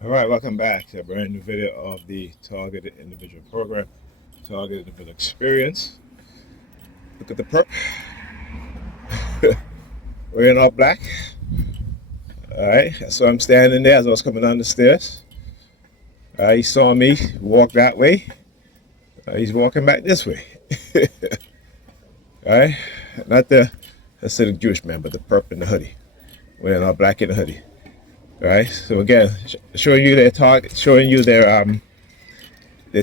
All right, welcome back to a brand new video of the Targeted Individual Program, Targeted Individual Experience. Look at the perp. We're in all black. All right, so I'm standing there as I was coming down the stairs. He saw me walk that way. He's walking back this way. All right, not the Hasidic Jewish man, but the perp in the hoodie. We're in all black in the hoodie. All right, so again, showing you their target, showing you their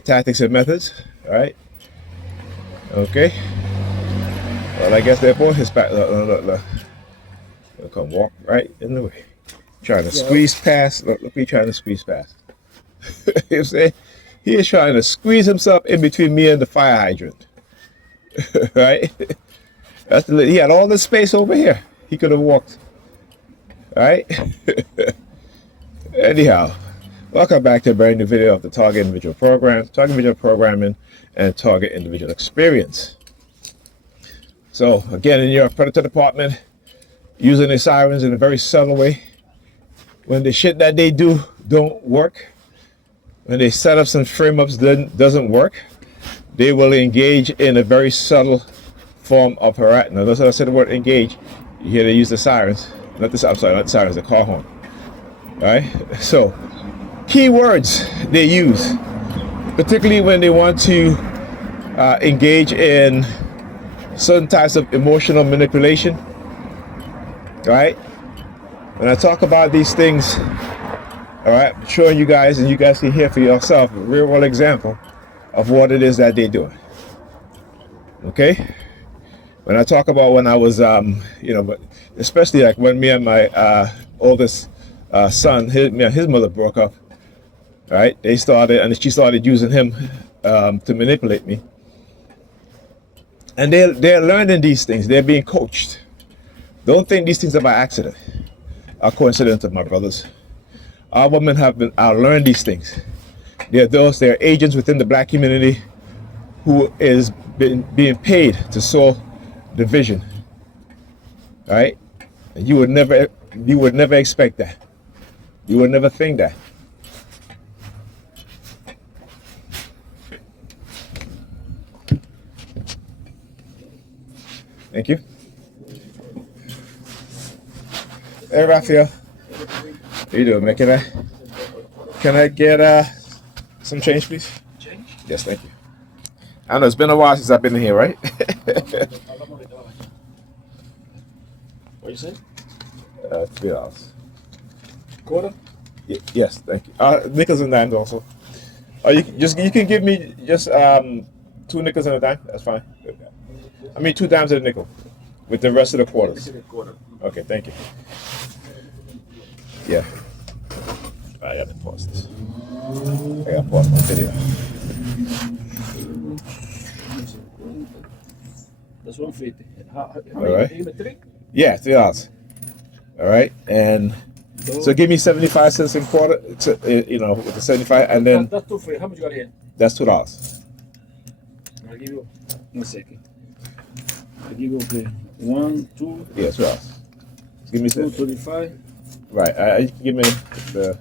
tactics and methods. All right, okay. Well, I guess they're both Hispanic. Look. They'll come walk right in the way, trying to squeeze past. Look, he trying to squeeze past. You see, he is trying to squeeze himself in between me and the fire hydrant. Right? He had all this space over here. He could have walked. All right. Anyhow, welcome back to a brand new video of the Target Individual Program, Target Individual Programming, and Target Individual Experience. So again, in your predator department, using the sirens in a very subtle way. When the shit that they do don't work, when they set up some frame-ups that doesn't work, they will engage in a very subtle form of harassment. Now, notice I said the word engage. You hear they use the sirens. Not the sirens, the car horn. Right? So, key words they use, particularly when they want to engage in certain types of emotional manipulation. Right? When I talk about these things, all right, I'm showing you guys, and you guys can hear for yourself a real world example of what it is that they're doing. Okay? When I talk about when I was, but especially like when me and my oldest son, his mother broke up, right? They started, and she started using him to manipulate me. And they're learning these things. They're being coached. Don't think these things are by accident, are coincidental, my brothers. Our women have learned these things. They're agents within the black community who is being paid to sow division, right? And you would never expect that. You would never think that. Thank you. Hey, Raphael. How you doing, man? Can I get some change, please? Change? Yes, thank you. I know it's been a while since I've been in here, right? What you say? $3. Quarter? Yes, thank you. Nickels and dimes also. You can give me just 2 nickels and a dime. That's fine. I mean 2 dimes and a nickel, with the rest of the quarters. Okay, thank you. Yeah. I gotta pause this. I gotta pause my video. That's 150. How All many? right. You give me 3? Yeah, $3. All right, and so give me 75 cents and quarter. With the 75, and then That's 2 free. How much you got here? that's $2. I'll give you 1 second. I'll give you 1, 2. Yeah, $2. Give me 2.35. Right. You can give me the.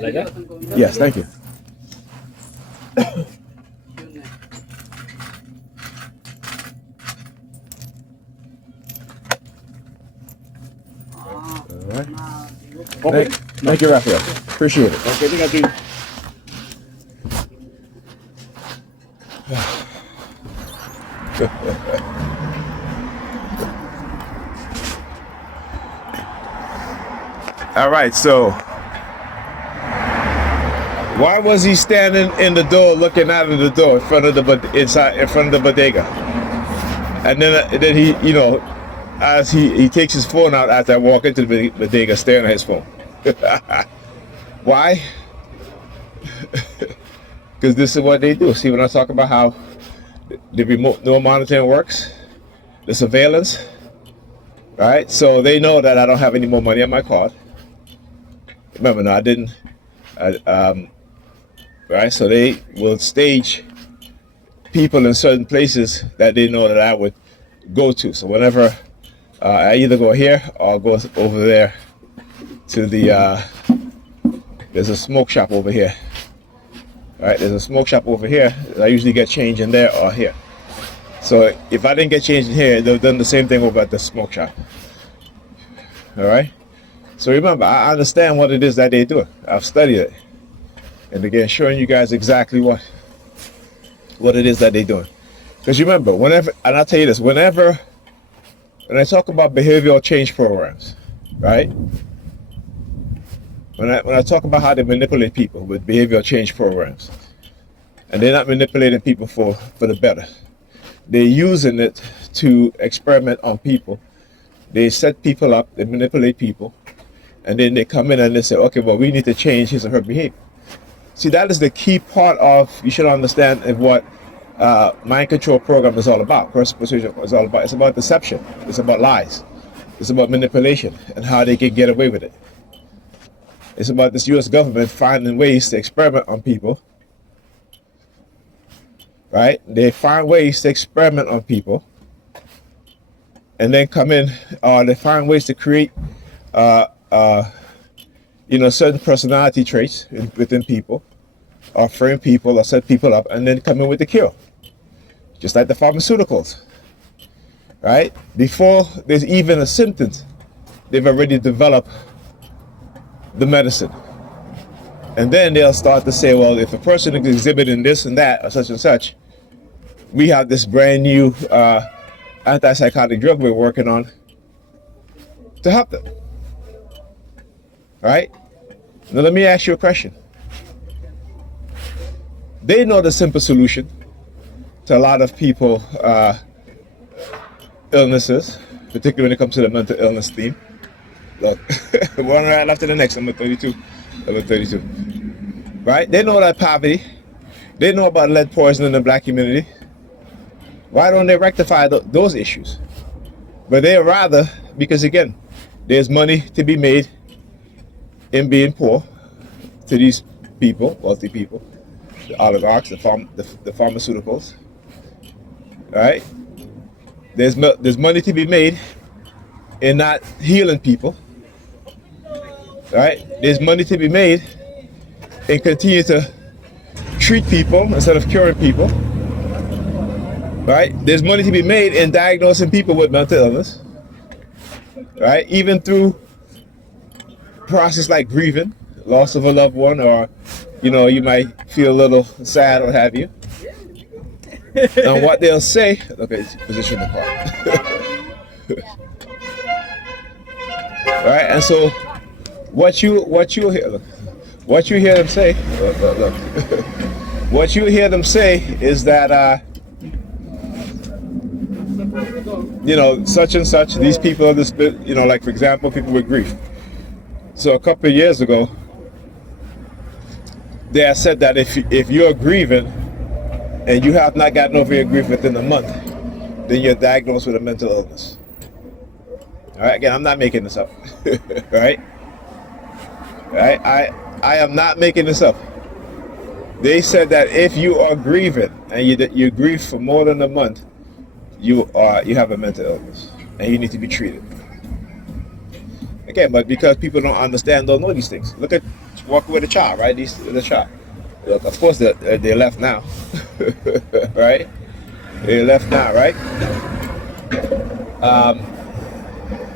Like that? Yes, thank you. All right. Okay. Thank you, Raphael. Appreciate it. Okay, I think All right, so why was he standing in the door, looking out of the door in front of the bodega? And then he, as he takes his phone out as I walk into the bodega, staring at his phone. Why? Because this is what they do. See, when I talk about how the remote door monitoring works, the surveillance, right? So they know that I don't have any more money on my card. Remember, no, I didn't Right? So they will stage people in certain places that they know that I would go to. So whenever I either go here or go over there to the, there's a smoke shop over here. All right, there's a smoke shop over here. I usually get changed in there or here. So if I didn't get changed in here, they've done the same thing over at the smoke shop. All right. So remember, I understand what it is that they do. I've studied it, and again, showing you guys exactly what it is that they're doing. Because remember, whenever, and I'll tell you this, when I talk about behavioral change programs, right? When I talk about how they manipulate people with behavioral change programs, and they're not manipulating people for the better. They're using it to experiment on people. They set people up, they manipulate people, and then they come in and they say, okay, well, we need to change his or her behavior. See, that is the key part of, you should understand, of what mind control program is all about, coercive persuasion is all about. It's about deception, it's about lies, it's about manipulation and how they can get away with it. It's about this US government finding ways to experiment on people, right? They find ways to experiment on people and then come in, or they find ways to create certain personality traits within people, or frame people, or set people up, and then come in with the cure. Just like the pharmaceuticals, right? Before there's even a symptom, they've already developed the medicine. And then they'll start to say, well, if a person is exhibiting this and that, or such and such, we have this brand new antipsychotic drug we're working on to help them. Right? Now let me ask you a question. They know the simple solution to a lot of people illnesses, particularly when it comes to the mental illness theme. Look, one right after the next, number 32. Right? They know that poverty. They know about lead poisoning in the black community. Why don't they rectify those issues? But they rather, because again, there's money to be made in being poor to these people, wealthy people, the oligarchs, the pharmaceuticals, right? There's money to be made in not healing people, right? There's money to be made in continue to treat people instead of curing people, right? There's money to be made in diagnosing people with mental illness, right? Even through process like grieving, loss of a loved one, or you might feel a little sad or have you. And what they'll say, okay, position the car. Right, and so what you hear them say, look. What you hear them say is that such and such, these people are this bit, like for example, people with grief. So a couple of years ago, they had said that if you're grieving and you have not gotten over your grief within a month, then you're diagnosed with a mental illness. All right, again, I'm not making this up, right? Right? I am not making this up. They said that if you are grieving and you grieve for more than a month, you have a mental illness and you need to be treated. Again, but because people don't know these things. Look at walking with a child, right? The child. Look, of course, they left now, right? They left now, right?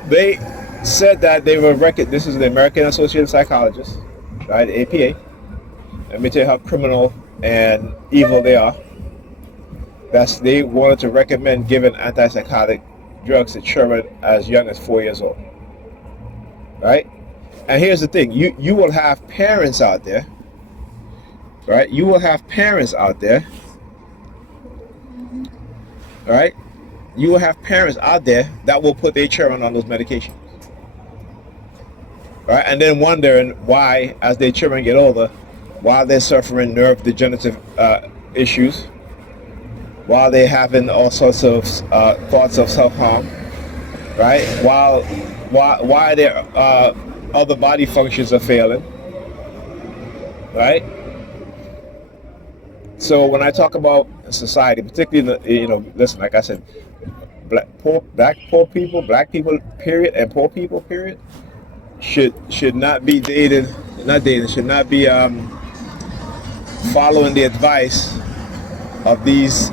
They said that they were this is the American Association of Psychologists, right? The APA. Let me tell you how criminal and evil they are. They wanted to recommend giving antipsychotic drugs to children as young as 4 years old. Right? And here's the thing, you will have parents out there, right? You will have parents out there, right? You will have parents out there that will put their children on those medications. Right? And then wondering why, as their children get older, while they're suffering nerve degenerative issues, while they're having all sorts of thoughts of self-harm, right? Why their other body functions are failing, right? So when I talk about society, particularly listen, like I said, black poor people, black people period, and poor people period should not be dated, not dating, should not be following the advice of these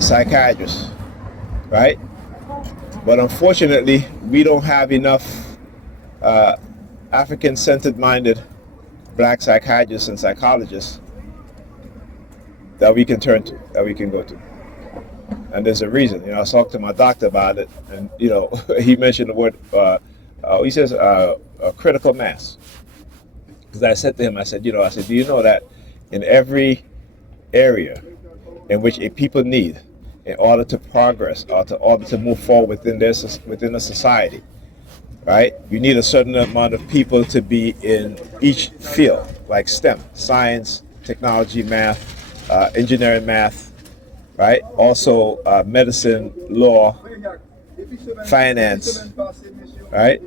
psychiatrists, right? But unfortunately, we don't have enough African-centered minded black psychiatrists and psychologists that we can turn to, that we can go to. And there's a reason. I was talking to my doctor about it, and he mentioned the word. He says critical mass. Because I said to him, I said, do you know that in every area in which a people need, in order to progress or to order to move forward within a society, right? You need a certain amount of people to be in each field, like STEM, science, technology, math, engineering, math, right? Also medicine, law, finance, right?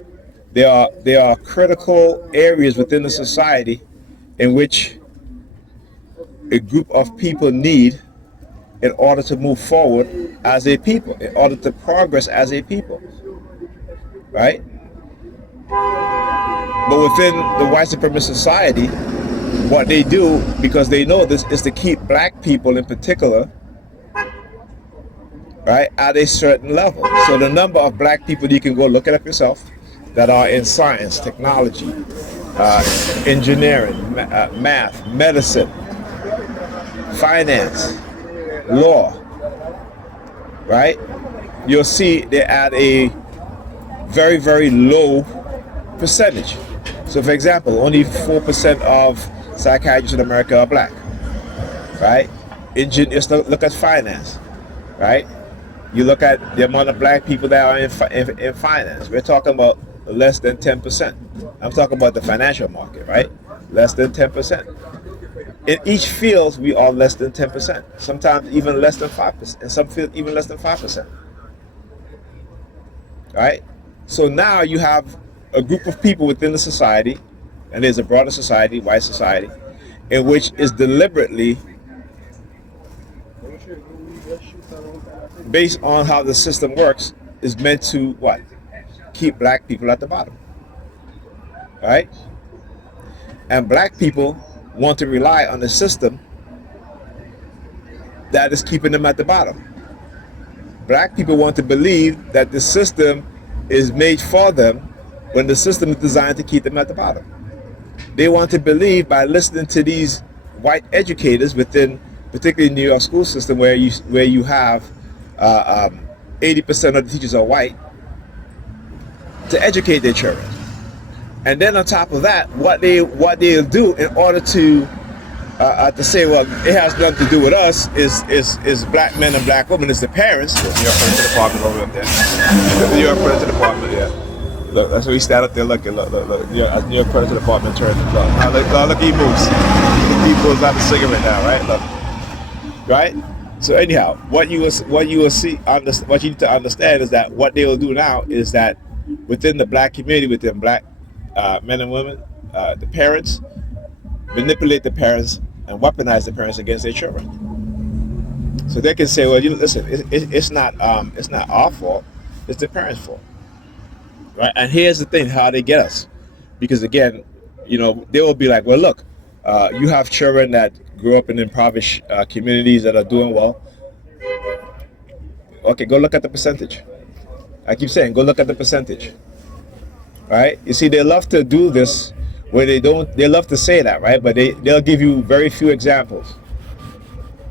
There are critical areas within the society in which a group of people need in order to move forward as a people, in order to progress as a people, right? But within the white supremacist society, what they do, because they know this, is to keep black people in particular, right, at a certain level. So the number of black people, you can go look it up yourself, that are in science, technology, engineering, math, medicine, finance, law, right? You'll see they're at a very, very low percentage. So for example, only 4% of psychiatrists in America are black, right? Just look at finance, right? You look at the amount of black people that are in finance. We're talking about less than 10%. I'm talking about the financial market, right? Less than 10%. In each field, we are less than 10%. Sometimes even less than 5%. In some fields, even less than 5%. Right? So now you have a group of people within the society, and there's a broader society, white society, in which is deliberately, based on how the system works, is meant to what? Keep black people at the bottom. Right? And black people want to rely on the system that is keeping them at the bottom. Black people want to believe that the system is made for them when the system is designed to keep them at the bottom. They want to believe, by listening to these white educators within, particularly New York school system, where you have 80% of the teachers are white, to educate their children. And then on top of that, what they'll do in order to say, well, it has nothing to do with us, is black men and black women, is the parents. The New York Predators Department over up there. The New York Predators Department, yeah. Look, that's where we stand up there looking. Look. New York Predators Department turns. Look, he moves. He pulls out the cigarette now, right? Look, right. So anyhow, what you will see, what you need to understand is that what they will do now is that within the black community, within black men and women, the parents manipulate the parents and weaponize the parents against their children. So they can say, well, listen, it's not our fault, it's the parents' fault, right? And here's the thing: how they get us, because again, they will be like, well, look, you have children that grew up in impoverished communities that are doing well. Okay, go look at the percentage. I keep saying, go look at the percentage. Right? You see, they love to do this where they love to say that, right? But they'll give you very few examples.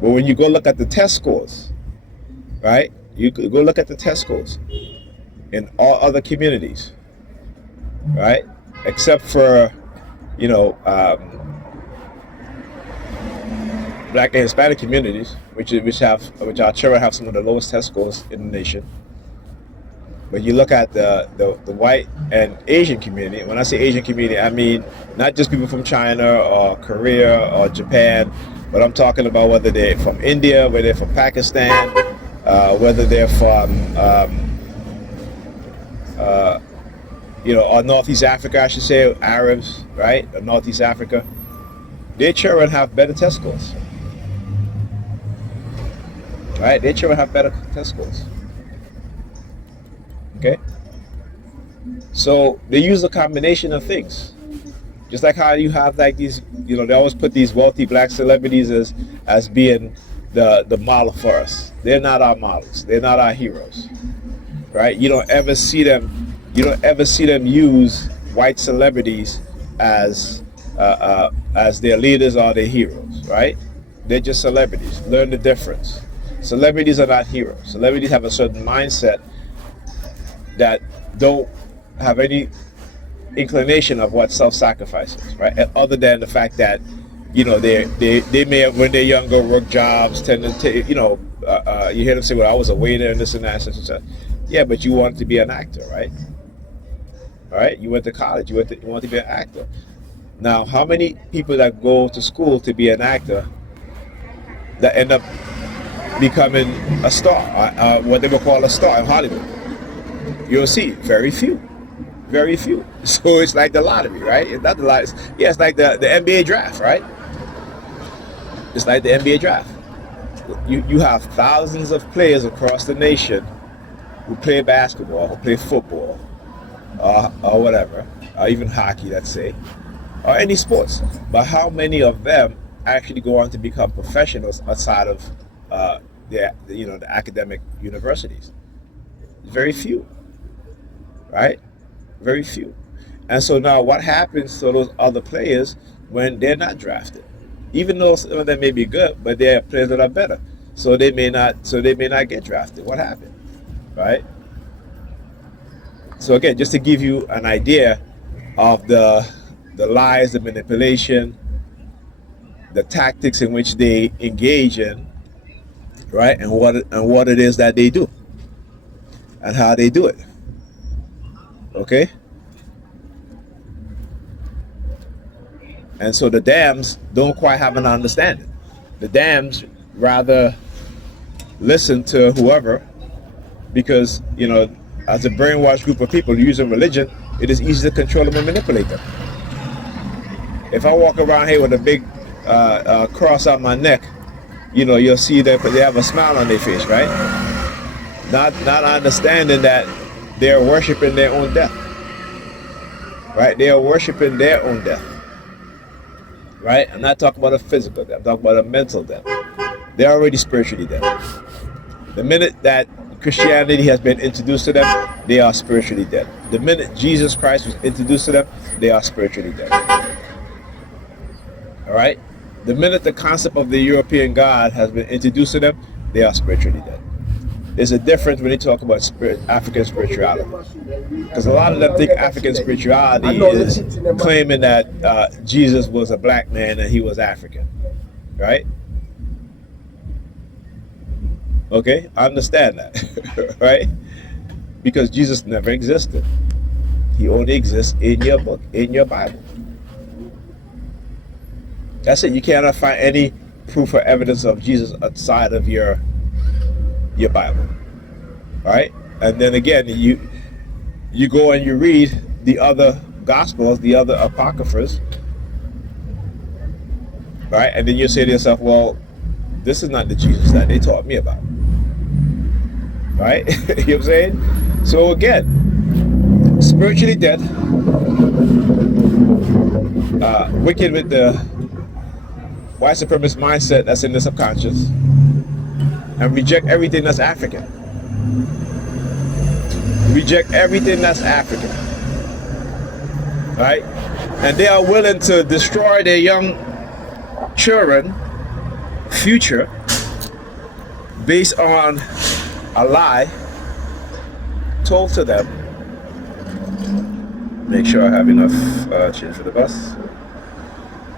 But when you go look at the test scores, right? You could go look at the test scores in all other communities, right? Except for, black and Hispanic communities, which our children have some of the lowest test scores in the nation. But you look at the white and Asian community. When I say Asian community, I mean not just people from China or Korea or Japan, but I'm talking about whether they're from India, whether they're from Pakistan, whether they're from or Northeast Africa, I should say, Arabs, right? Or Northeast Africa, their children have better test scores. Right? Their children have better test scores. Okay? So they use a combination of things. Just like how you have like these, they always put these wealthy black celebrities as being the model for us. They're not our models. They're not our heroes. Right? You don't ever see them use white celebrities as their leaders or their heroes, right? They're just celebrities. Learn the difference. Celebrities are not heroes. Celebrities have a certain mindset that don't have any inclination of what self-sacrifice is, right? Other than the fact that, they may have, when they're younger, work jobs, tend to take, you hear them say, well, I was a waiter and this and that, such and such. Yeah, but you wanted to be an actor, right? All right, you went to college, you want to be an actor. Now, how many people that go to school to be an actor that end up becoming a star, what they would call a star in Hollywood? You'll see very few. Very few. So it's like the lottery, right? It's not the lottery. Yeah, it's like the NBA draft, right? It's like the NBA draft. You have thousands of players across the nation who play basketball, who play football, or whatever, or even hockey, let's say, or any sports. But how many of them actually go on to become professionals outside of the academic universities? Very few, right? Very few. And so now what happens to those other players when they're not drafted? Even though some of them may be good, but they're players that are better. So they may not get drafted. What happened? Right? So again, just to give you an idea of the lies, the manipulation, the tactics in which they engage in, right? And what it is that they do and how they do it. Okay? And so the dams don't quite have an understanding. The dams rather listen to whoever, because, as a brainwashed group of people using religion, it is easy to control them and manipulate them. If I walk around here with a big cross on my neck, you'll see that they have a smile on their face, right? Not understanding that they're worshiping their own death, right? They are worshiping their own death, right? I'm not talking about a physical death. I'm talking about a mental death. They're already spiritually dead. The minute that Christianity has been introduced to them, they are spiritually dead. The minute Jesus Christ was introduced to them, they are spiritually dead. All right? The minute the concept of the European God has been introduced to them, they are spiritually dead. There's a difference when they talk about African spirituality. Because a lot of them think African spirituality is claiming that Jesus was a black man and he was African. Right? Okay? I understand that. Right? Because Jesus never existed. He only exists in your book, in your Bible. That's it. You cannot find any proof or evidence of Jesus outside of your Bible, right? And then again, you go and you read the other Gospels, the other Apocryphas, right? And then you say to yourself, well, this is not the Jesus that they taught me about, right? You know what I'm saying? So again, spiritually dead, wicked with the white supremacist mindset that's in the subconscious, and reject everything that's African. Reject everything that's African. Right? And they are willing to destroy their young children future based on a lie told to them. Make sure I have enough change for the bus.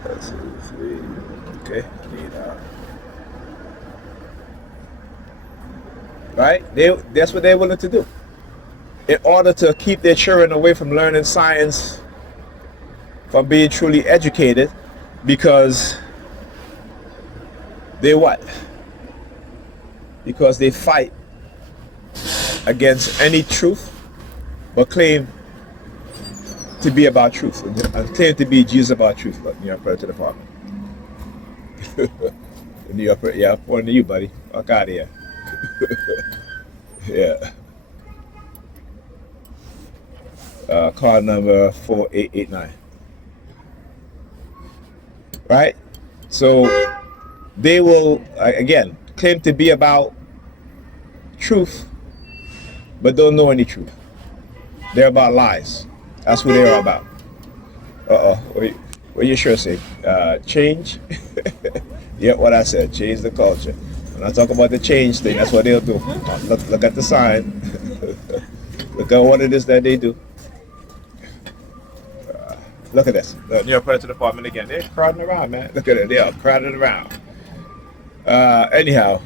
2, 3. Okay. Right? That's what they're willing to do in order to keep their children away from learning science, from being truly educated, because they what? Because they fight against any truth, but claim to be about truth, and claim to be Jesus about truth, NY Predators Dept. New York, yeah, I'm pointing to you, buddy. Fuck out of here. Yeah. Car number 4889. Right? So they will, again, claim to be about truth, but don't know any truth. They're about lies. That's what they're about. What you sure say? Change? Yeah, what I said. Change the culture. When I talk about the change thing, that's what they'll do. Look at the sign. Look at what it is that they do. Look at this. The New York Predators Department again. They're crowding around, man. Look at it. They are crowding around. Anyhow.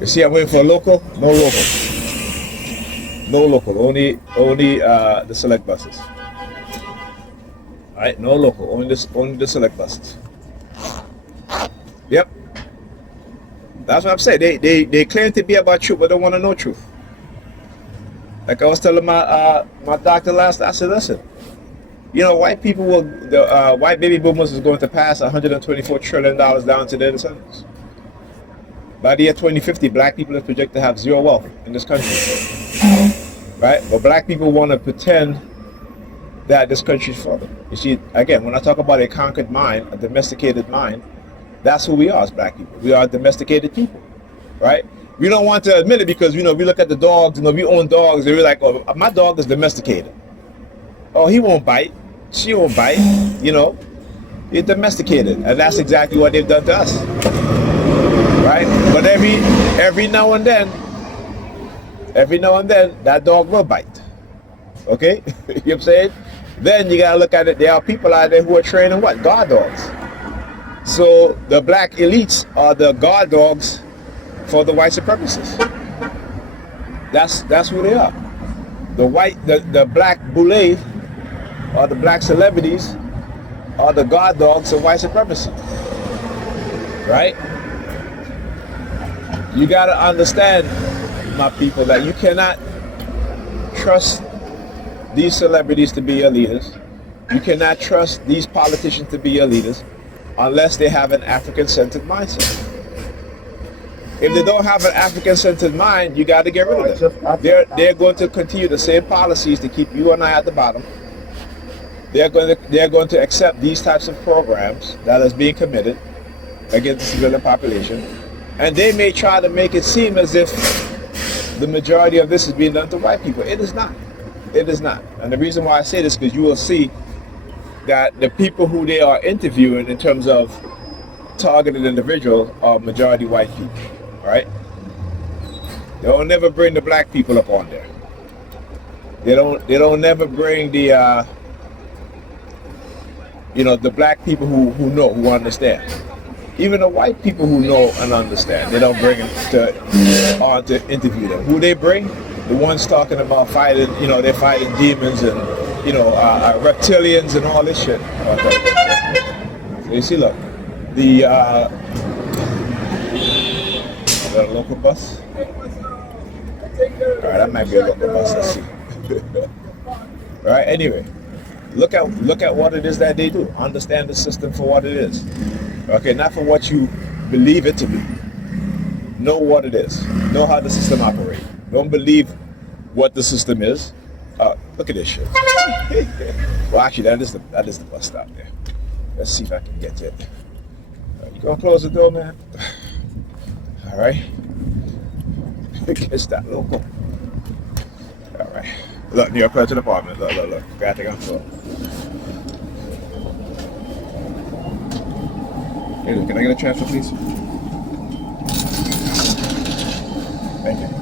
You see, I'm waiting for a local? No local. No local. Only the select buses. Alright, no local. Only the select buses. Yep. That's what I'm saying. They claim to be about truth, but don't want to know truth. Like I was telling my doctor last night, I said, listen, you know, white people white baby boomers is going to pass $124 trillion down to their descendants. By the year 2050, black people are projected to have zero wealth in this country. Right? But black people want to pretend that this country is for them. You see, again, when I talk about a conquered mind, a domesticated mind, that's who we are as black people. We are domesticated people, right? We don't want to admit it because, you know, we look at the dogs, you know, we own dogs, and we're like, oh, my dog is domesticated. Oh, he won't bite. She won't bite, you know. You're domesticated, and that's exactly what they've done to us, right? But every now and then, that dog will bite, okay? You know what I'm saying? Then you gotta look at it, there are people out there who are training what? Guard dogs. So the black elites are the guard dogs for the white supremacists. That's who they are. The black boule or the black celebrities are the guard dogs of white supremacy. Right? You gotta understand, my people, that you cannot trust these celebrities to be your leaders. You cannot trust these politicians to be your leaders unless they have an African-centered mindset. If they don't have an African-centered mind, you got to get rid of them. They're going to continue the same policies to keep you and I at the bottom. They're going to accept these types of programs that is being committed against the civilian population, and they may try to make it seem as if the majority of this is being done to white people. It is not. It is not. And the reason why I say this is because you will see that the people who they are interviewing in terms of targeted individuals are majority white people, right? They'll never bring the black people up on there. They don't never bring the the black people who know, who understand. Even the white people who know and understand, they don't bring them on to interview them. Who they bring? The ones talking about fighting, they're fighting demons and reptilians and all this shit. So you see, look, the local bus. All right, that might be a local bus. Let's see. All right. Anyway, look at what it is that they do. Understand the system for what it is. Okay, not for what you believe it to be. Know what it is. Know how the system operates. Don't believe what the system is. Look at this shit. Well, actually, that is the bus stop there. Let's see if I can get to it. You gonna close the door, man? All right. Catch that local. All right. Look, New York Predators Department. Look. I think I'm full. Hey, can I get a transfer, please? Thank you.